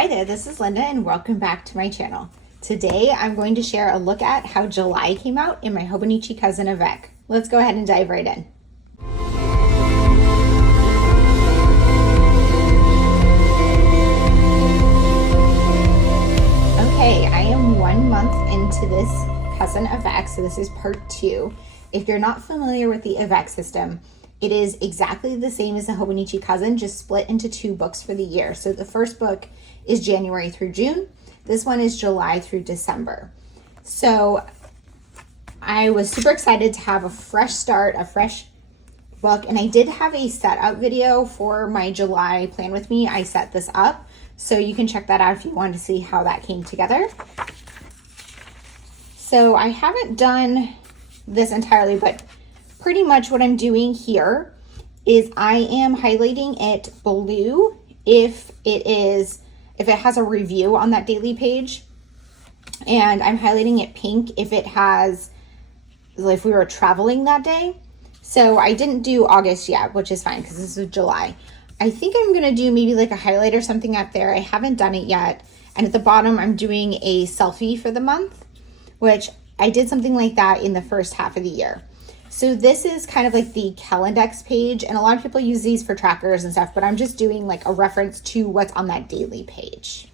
Hi there, this is Linda and welcome back to my channel. Today I'm going to share a look at how July came out in my Hobonichi Cousin Avec. Let's go ahead and dive right in. Okay, I am 1 month into this Cousin Avec, so this is part 2. If you're not familiar with the Avec system, it is exactly the same as the Hobonichi Cousin, just split into 2 books for the year. So the first book is January through June. This one is July through December. So I was super excited to have a fresh start, a fresh book, and I did have a setup video for my July plan with me. I set this up, so you can check that out if you want to see how that came together. So I haven't done this entirely, but pretty much what I'm doing here is I am highlighting it blue if it has a review on that daily page, and I'm highlighting it pink if we were traveling that day. So I didn't do August yet, which is fine because this is July. I think I'm gonna do maybe like a highlight or something up there. I haven't done it yet. And at the bottom, I'm doing a selfie for the month, which I did something like that in the first half of the year. So this is kind of like the Calendex page, and a lot of people use these for trackers and stuff, but I'm just doing like a reference to what's on that daily page.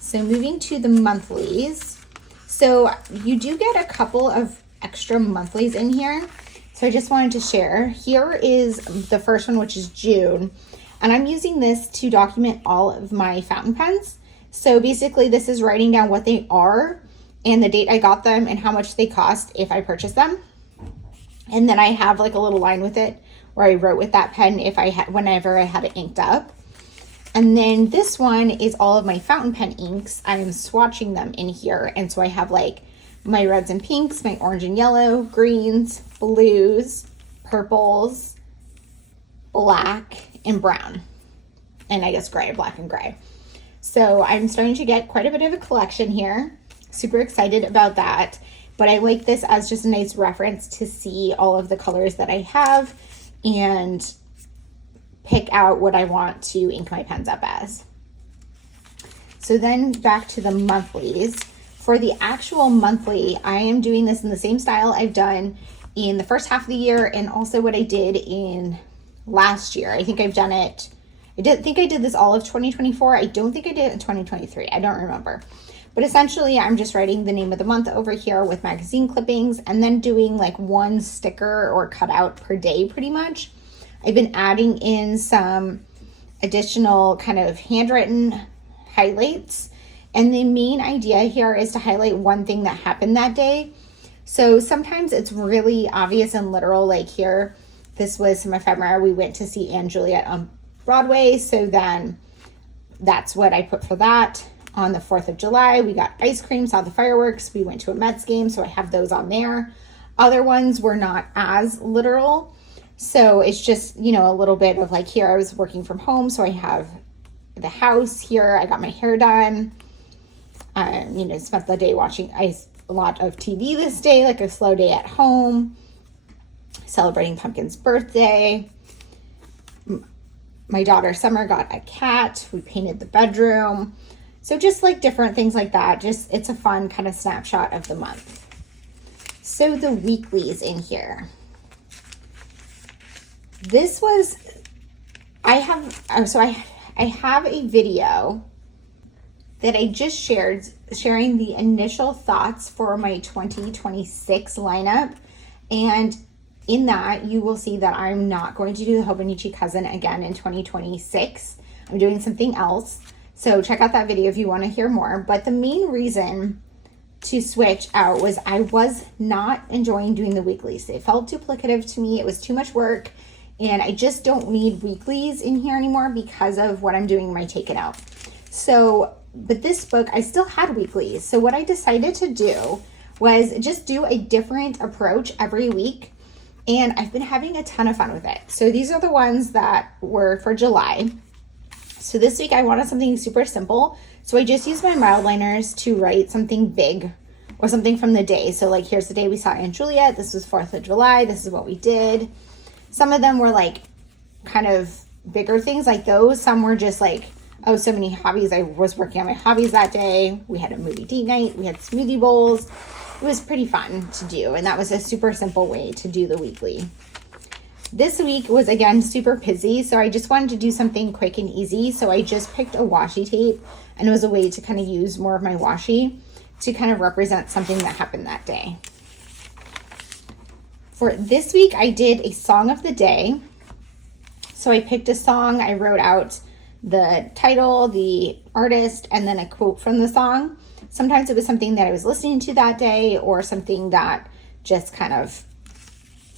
So moving to the monthlies. So you do get a couple of extra monthlies in here. So I just wanted to share. Here is the first one, which is June. And I'm using this to document all of my fountain pens. So basically this is writing down what they are and the date I got them and how much they cost if I purchase them. And then I have like a little line with it where I wrote with that pen whenever I had it inked up. And then this one is all of my fountain pen inks. I am swatching them in here. And so I have like my reds and pinks, my orange and yellow, greens, blues, purples, black, and brown. And I guess gray, black and gray. So I'm starting to get quite a bit of a collection here. Super excited about that. But I like this as just a nice reference to see all of the colors that I have and pick out what I want to ink my pens up as. So then back to the monthlies. For the actual monthly, I am doing this in the same style I've done in the first half of the year and also what I did in last year. I think I've done it. I think I did this all of 2024. I don't think I did it in 2023. I don't remember. But essentially, I'm just writing the name of the month over here with magazine clippings and then doing like one sticker or cutout per day pretty much. I've been adding in some additional kind of handwritten highlights. And the main idea here is to highlight one thing that happened that day. So sometimes it's really obvious and literal, like here, this was some ephemera. We went to see Anne Juliet on Broadway. So then that's what I put for that. On the 4th of July, we got ice cream, saw the fireworks. We went to a Mets game, so I have those on there. Other ones were not as literal. So it's just, a little bit of like here, I was working from home, so I have the house here. I got my hair done. Spent the day watching a lot of TV this day, like a slow day at home. Celebrating Pumpkin's birthday. My daughter Summer got a cat. We painted the bedroom. So just like different things like that, it's a fun kind of snapshot of the month. So the weeklies in here. I have a video that I just shared, sharing the initial thoughts for my 2026 lineup. And in that, you will see that I'm not going to do the Hobonichi Cousin again in 2026. I'm doing something else. So check out that video if you want to hear more. But the main reason to switch out was I was not enjoying doing the weeklies. It felt duplicative to me. It was too much work. And I just don't need weeklies in here anymore because of what I'm doing in my Take It Out. So, but this book, I still had weeklies. So what I decided to do was just do a different approach every week. And I've been having a ton of fun with it. So these are the ones that were for July. So this week I wanted something super simple. So I just used my mild liners to write something big or something from the day. So like, here's the day we saw Aunt Juliet. This was 4th of July. This is what we did. Some of them were like kind of bigger things like those. Some were just like oh, so many hobbies. I was working on my hobbies that day. We had a movie date night. We had smoothie bowls. It was pretty fun to do. And that was a super simple way to do the weekly. This week was, again, super busy, so I just wanted to do something quick and easy. So I just picked a washi tape, and it was a way to kind of use more of my washi to kind of represent something that happened that day. For this week, I did a song of the day. So I picked a song, I wrote out the title, the artist, and then a quote from the song. Sometimes it was something that I was listening to that day, or something that just kind of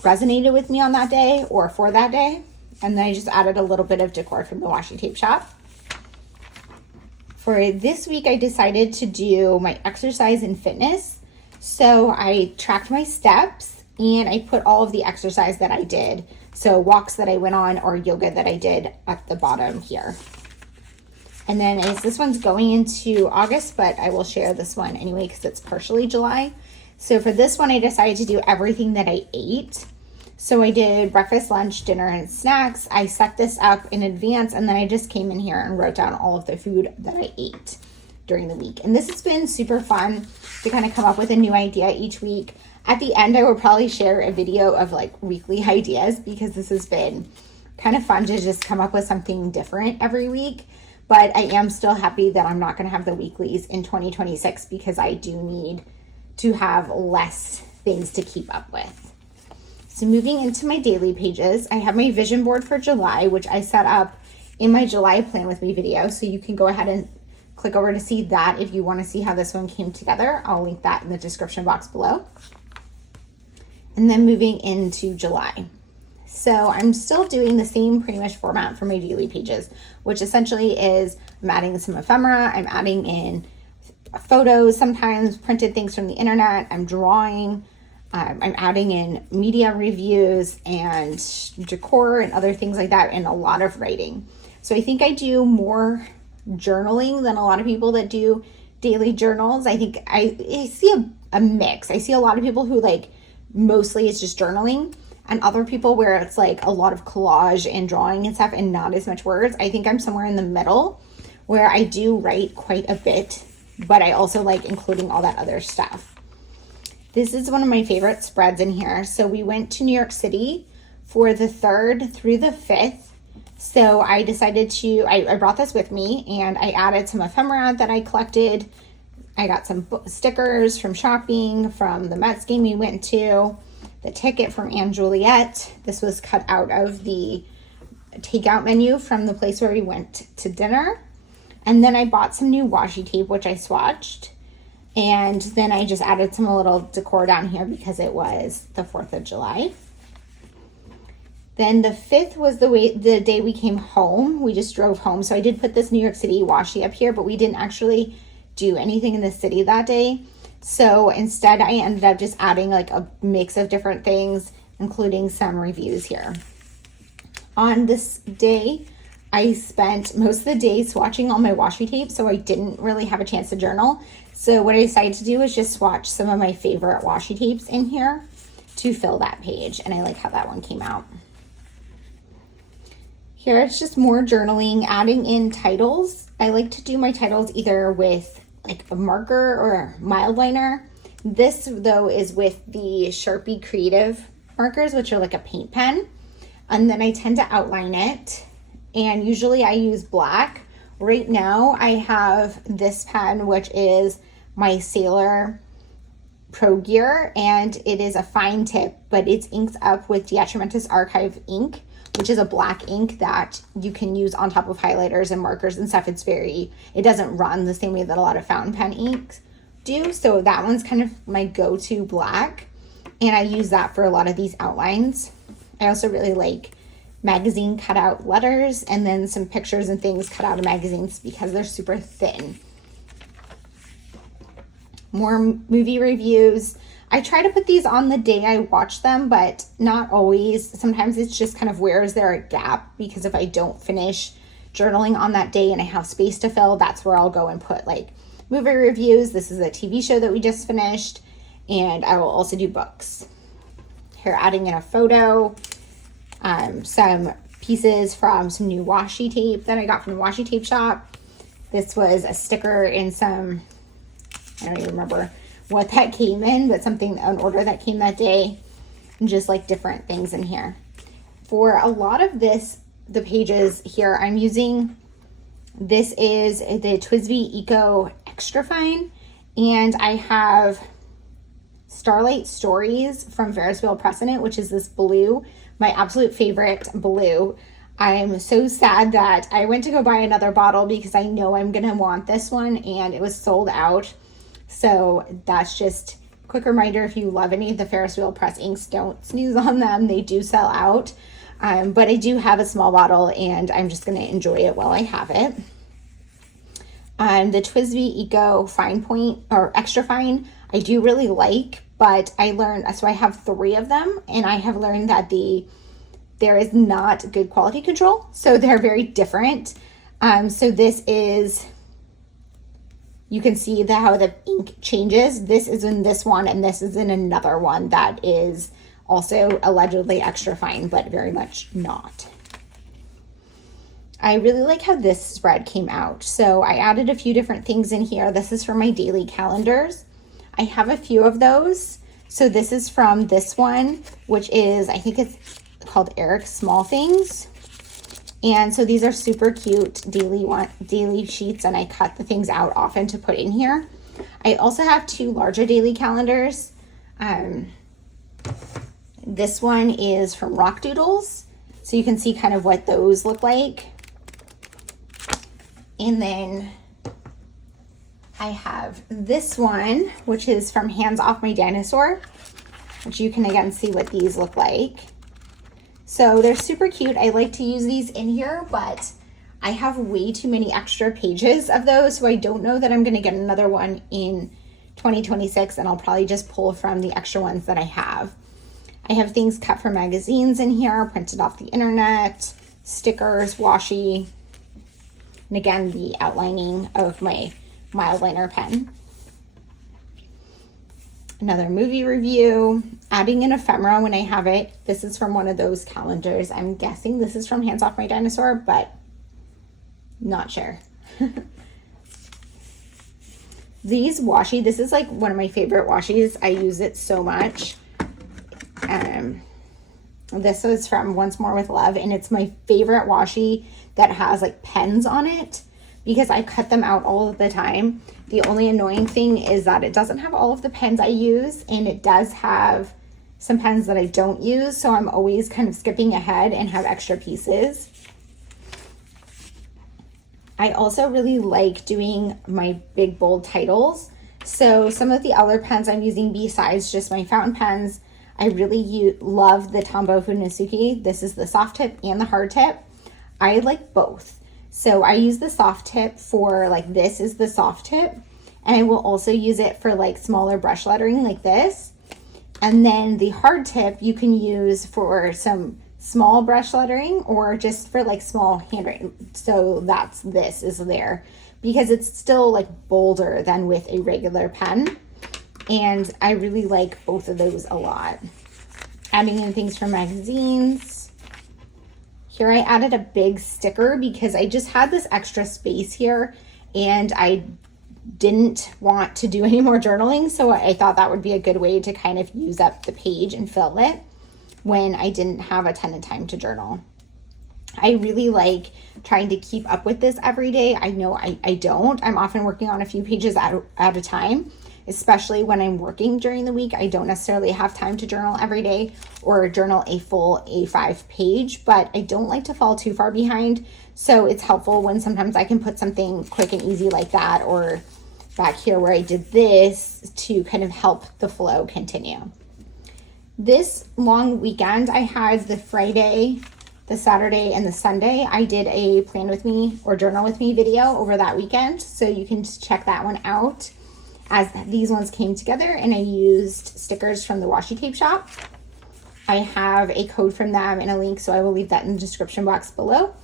resonated with me on that day or for that day. And then I just added a little bit of decor from the washi tape shop. For this week, I decided to do my exercise and fitness. So I tracked my steps and I put all of the exercise that I did. So walks that I went on or yoga that I did at the bottom here. And then this one's going into August, but I will share this one anyway because it's partially July. So for this one, I decided to do everything that I ate. So I did breakfast, lunch, dinner, and snacks. I set this up in advance, and then I just came in here and wrote down all of the food that I ate during the week. And this has been super fun to kind of come up with a new idea each week. At the end, I will probably share a video of like weekly ideas because this has been kind of fun to just come up with something different every week. But I am still happy that I'm not going to have the weeklies in 2026 because I do need to have less things to keep up with. So moving into my daily pages, I have my vision board for July, which I set up in my July Plan With Me video. So you can go ahead and click over to see that if you want to see how this one came together. I'll link that in the description box below. And then moving into July. So I'm still doing the same pretty much format for my daily pages, which essentially is I'm adding some ephemera, I'm adding in photos, sometimes printed things from the internet, I'm drawing, I'm adding in media reviews and decor and other things like that, and a lot of writing. So I think I do more journaling than a lot of people that do daily journals. I think I see a mix. I see a lot of people who like mostly it's just journaling, and other people where it's like a lot of collage and drawing and stuff and not as much words. I think I'm somewhere in the middle where I do write quite a bit, but I also like including all that other stuff. This is one of my favorite spreads in here. So we went to New York City for the 3rd through the 5th. So I decided to, I brought this with me and I added some ephemera that I collected. I got some stickers from shopping, from the Mets game we went to, the ticket from Anne Juliet. This was cut out of the takeout menu from the place where we went to dinner. And then I bought some new washi tape, which I swatched. And then I just added some little decor down here because it was the 4th of July. Then the 5th was the day we came home. We just drove home. So I did put this New York City washi up here, but we didn't actually do anything in the city that day. So instead I ended up just adding like a mix of different things, including some reviews here. On this day, I spent most of the day swatching all my washi tape, so I didn't really have a chance to journal. So what I decided to do was just swatch some of my favorite washi tapes in here to fill that page, and I like how that one came out. Here it's just more journaling, adding in titles. I like to do my titles either with like a marker or a mild liner. This though is with the Sharpie Creative markers, which are like a paint pen. And then I tend to outline it. And usually I use black. Right now I have this pen, which is my Sailor Pro Gear, and it is a fine tip, but it's inked up with Diatramentus Archive ink, which is a black ink that you can use on top of highlighters and markers and stuff. It doesn't run the same way that a lot of fountain pen inks do. So that one's kind of my go-to black, and I use that for a lot of these outlines. I also really like magazine cutout letters and then some pictures and things cut out of magazines because they're super thin. More movie reviews. I try to put these on the day I watch them, but not always. Sometimes it's just kind of where is there a gap, because if I don't finish journaling on that day and I have space to fill, that's where I'll go and put like movie reviews. This is a TV show that we just finished, and I will also do books. Here, adding in a photo, some pieces from some new washi tape that I got from the washi tape shop. This was a sticker in some, I don't even remember what that came in, but something, an order that came that day, and just like different things in here. For a lot of this, the pages here, I'm using, this is the TWSBI Eco Extra Fine, and I have Starlight Stories from Ferris Wheel Precedent, which is this blue, my absolute favorite blue. I'm so sad that I went to go buy another bottle because I know I'm gonna want this one, and it was sold out. So that's just a quick reminder, if you love any of the Ferris Wheel Press inks, don't snooze on them. They do sell out. But I do have a small bottle, and I'm just gonna enjoy it while I have it. The TWSBI Eco Fine Point, or Extra Fine, I do really like, but I learned, so I have 3 of them, and I have learned that there is not good quality control, so they're very different. So this is, you can see how the ink changes. This is in this one, and this is in another one that is also allegedly extra fine, but very much not. I really like how this spread came out. So I added a few different things in here. This is for my daily calendars. I have a few of those. So this is from this one, which is, I think it's called Eric's Small Things. And so these are super cute daily sheets, and I cut the things out often to put in here. I also have 2 larger daily calendars. This one is from Rock Doodles, so you can see kind of what those look like. And then I have this one, which is from Hands Off My Dinosaur, which you can again see what these look like. So they're super cute. I like to use these in here, but I have way too many extra pages of those, so I don't know that I'm going to get another one in 2026, and I'll probably just pull from the extra ones that I have. I have things cut from magazines in here, printed off the internet, stickers, washi, and again, the outlining of my Mildliner pen. Another movie review, adding an ephemera when I have it. This is from one of those calendars. I'm guessing this is from Hands Off My Dinosaur, but not sure. These washi, this is like one of my favorite washis. I use it so much. This was from Once More With Love, and it's my favorite washi that has like pens on it because I cut them out all of the time. The only annoying thing is that it doesn't have all of the pens I use, and it does have some pens that I don't use, so I'm always kind of skipping ahead and have extra pieces. I also really like doing my big bold titles. So some of the other pens I'm using besides just my fountain pens, I really love the Tombow Funisuke. This is the soft tip and the hard tip. I like both. So I use the soft tip for like, this is the soft tip. And I will also use it for like smaller brush lettering like this. And then the hard tip you can use for some small brush lettering or just for like small handwriting. So this is there because it's still like bolder than with a regular pen. And I really like both of those a lot. Adding in things from magazines. Here I added a big sticker because I just had this extra space here and I didn't want to do any more journaling. So I thought that would be a good way to kind of use up the page and fill it when I didn't have a ton of time to journal. I really like trying to keep up with this every day. I know I don't. I'm often working on a few pages at a time, especially when I'm working during the week. I don't necessarily have time to journal every day or journal a full A5 page, but I don't like to fall too far behind. So it's helpful when sometimes I can put something quick and easy like that, or back here where I did this, to kind of help the flow continue. This long weekend, I had the Friday, the Saturday, and the Sunday. I did a plan with me or journal with me video over that weekend, so you can check that one out, as these ones came together, and I used stickers from the washi tape shop. I have a code from them and a link, so I will leave that in the description box below.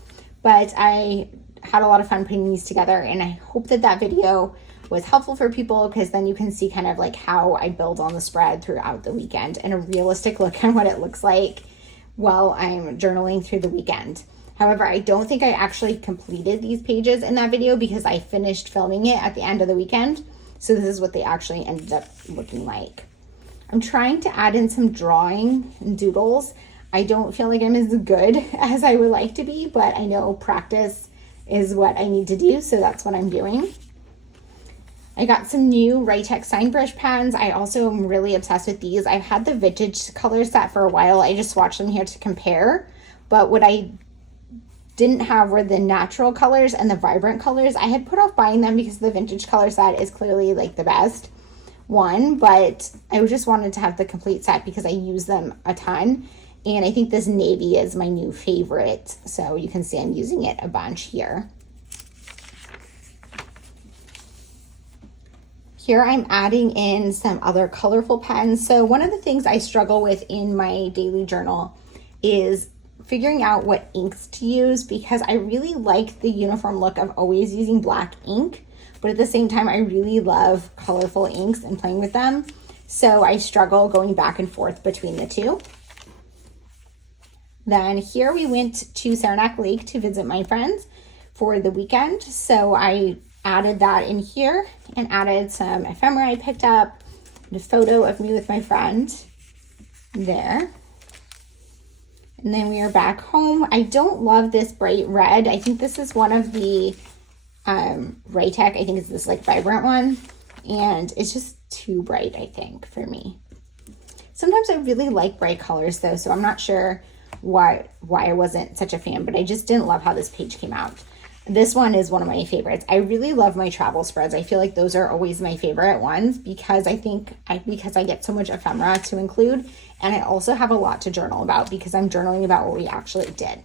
But I had a lot of fun putting these together, and I hope that that video was helpful for people, because then you can see kind of like how I build on the spread throughout the weekend and a realistic look at what it looks like while I'm journaling through the weekend. However, I don't think I actually completed these pages in that video because I finished filming it at the end of the weekend. So this is what they actually ended up looking like. I'm trying to add in some drawing and doodles. I don't feel like I'm as good as I would like to be, but I know practice is what I need to do, so that's what I'm doing. I got some new Rachelle sign brush pens. I also am really obsessed with these. I've had the vintage color set for a while. I just swatched them here to compare, but what I didn't have were the natural colors and the vibrant colors. I had put off buying them because the vintage color set is clearly like the best one, but I just wanted to have the complete set because I use them a ton. And I think this navy is my new favorite. So you can see I'm using it a bunch here. Here I'm adding in some other colorful pens. So one of the things I struggle with in my daily journal is figuring out what inks to use because I really like the uniform look of always using black ink, but at the same time I really love colorful inks and playing with them. So I struggle going back and forth between the two. Then here we went to Saranac Lake to visit my friends for the weekend. So I added that in here and added some ephemera I picked up, and a photo of me with my friend there. And then we are back home. I don't love this bright red. I think this is one of the Raytech. I think it's this like vibrant one. And it's just too bright, I think, for me. Sometimes I really like bright colors though, so I'm not sure why I wasn't such a fan, but I just didn't love how this page came out. This one is one of my favorites. I really love my travel spreads. I feel like those are always my favorite ones because I get so much ephemera to include, and I also have a lot to journal about because I'm journaling about what we actually did.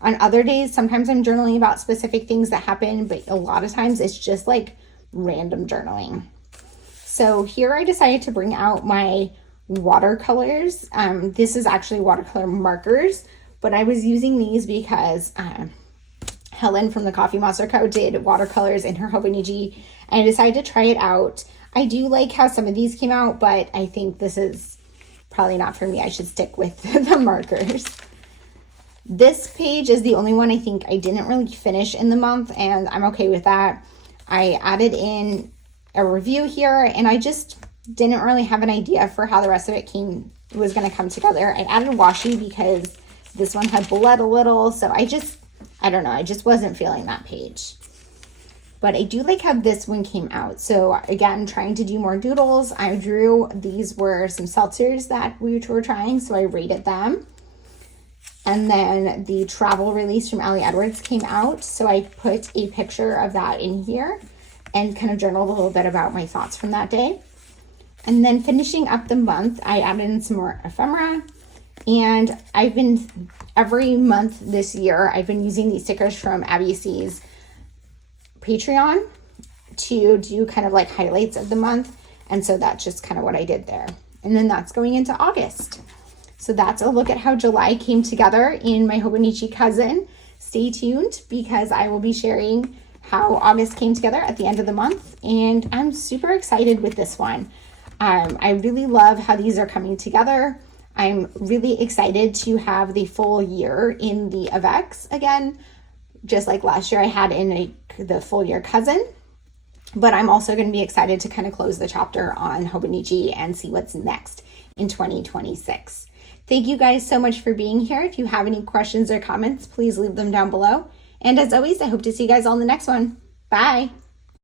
On other days, sometimes I'm journaling about specific things that happen, but a lot of times it's just like random journaling. So here I decided to bring out my watercolors. This is actually watercolor markers, but I was using these because Helen from the Coffee Monsterz Co did watercolors in her Hobonichi, and I decided to try it out. I do like how some of these came out, but I think this is probably not for me. I should stick with the markers. This page is the only one I think I didn't really finish in the month, and I'm okay with that. I added in a review here, and I just didn't really have an idea for how the rest of it was going to come together. I added washi because this one had bled a little, so I don't know, I just wasn't feeling that page. But I do like how this one came out. So again, trying to do more doodles. I drew, these were some seltzers that we were trying, so I rated them. And then the travel release from Allie Edwards came out, so I put a picture of that in here and kind of journaled a little bit about my thoughts from that day. And then finishing up the month, I added in some more ephemera. And every month this year, I've been using these stickers from Abby C's Patreon to do kind of like highlights of the month. And so that's just kind of what I did there. And then that's going into August. So that's a look at how July came together in my Hobonichi Cousin. Stay tuned because I will be sharing how August came together at the end of the month. And I'm super excited with this one. I really love how these are coming together. I'm really excited to have the full year in the Avecs again, just like last year I had in the full year cousin. But I'm also going to be excited to kind of close the chapter on Hobonichi and see what's next in 2026. Thank you guys so much for being here. If you have any questions or comments, please leave them down below. And as always, I hope to see you guys all in the next one. Bye.